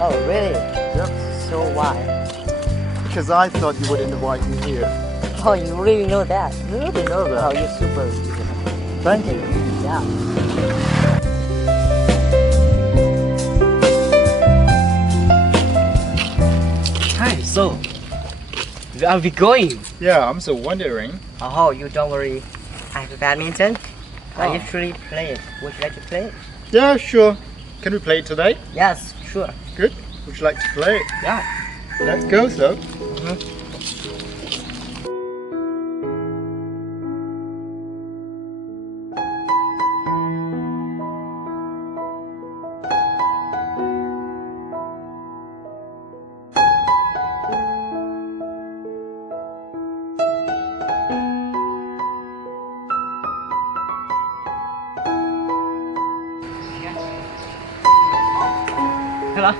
Oh, really? So why? Because I thought you would invite me here. Oh, you really know that? Really know that? Oh, you're super. Thank you. Yeah. Hi, so where are we going? Yeah, I'm so wondering. Oh, you don't worry. I have badminton. I Oh. usually play it. Would you like to play it? Yeah, sure. Can we play it today? Yes, sure. Good. Would you like to play it? Yeah. Let's go, so. Hello.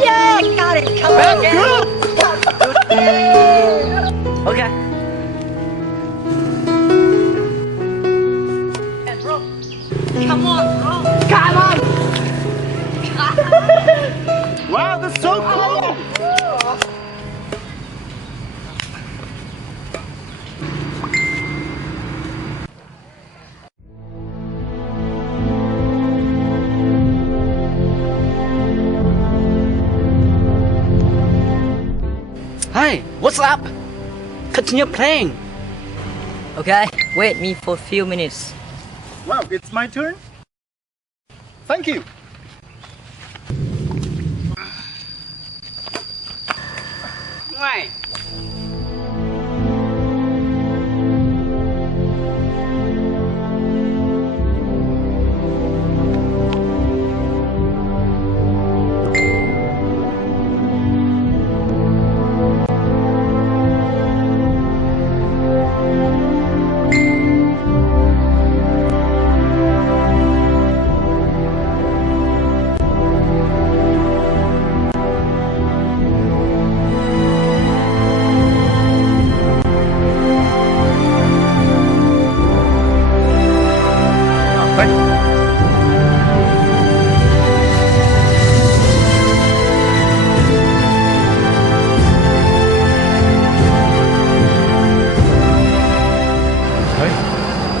Yeah, got it. Come on. Okay. Come on, bro. Come on. Wow, that's so cool! Hi, what's up? Continue playing. Okay, wait me for a few minutes. Wow, it's my turn? Thank you. Why?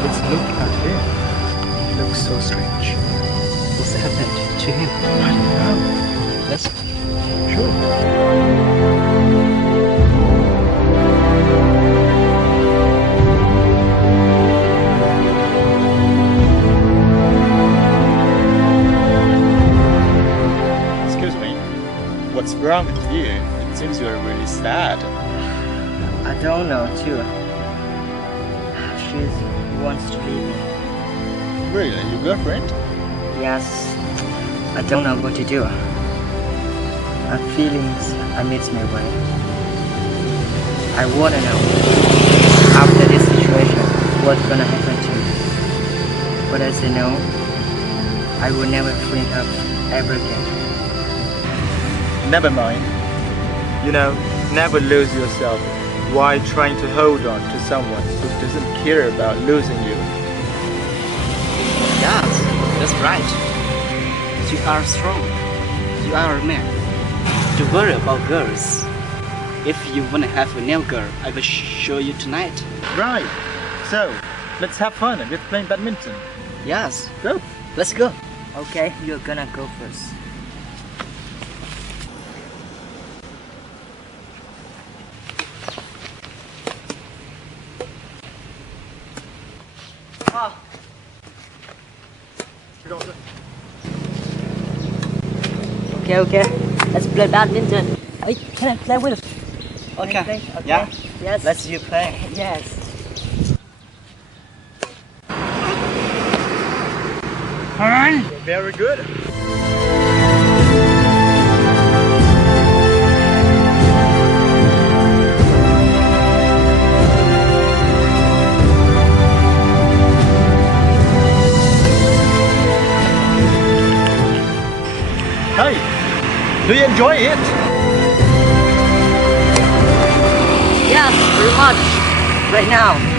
Let's look at him. He looks so strange. What's happened to him? I don't know. Let's Sure. Excuse me. What's wrong with you? It seems you're really sad. I don't know too. She wants to leave me. Really? Your girlfriend? Yes. I don't know what to do. My feelings are mixed my way. I wanna know after this situation what's gonna happen to me. But as I know, I will never think of ever again. Never mind. You know, never lose yourself while trying to hold on to someone who doesn't care about losing you. Yes, that's right. You are strong. You are a man. Don't worry about girls. If you wanna have a new girl, I will show you tonight. Right. So, let's have fun with playing badminton. Yes, Go. let's go. Okay, you're gonna go first. Okay, let's play badminton. Hey, can I play with? Can I Okay. play? Yeah. Yes. Let's you play. Yes. Very good. Hey, do you enjoy it? Yes, very much. Right now.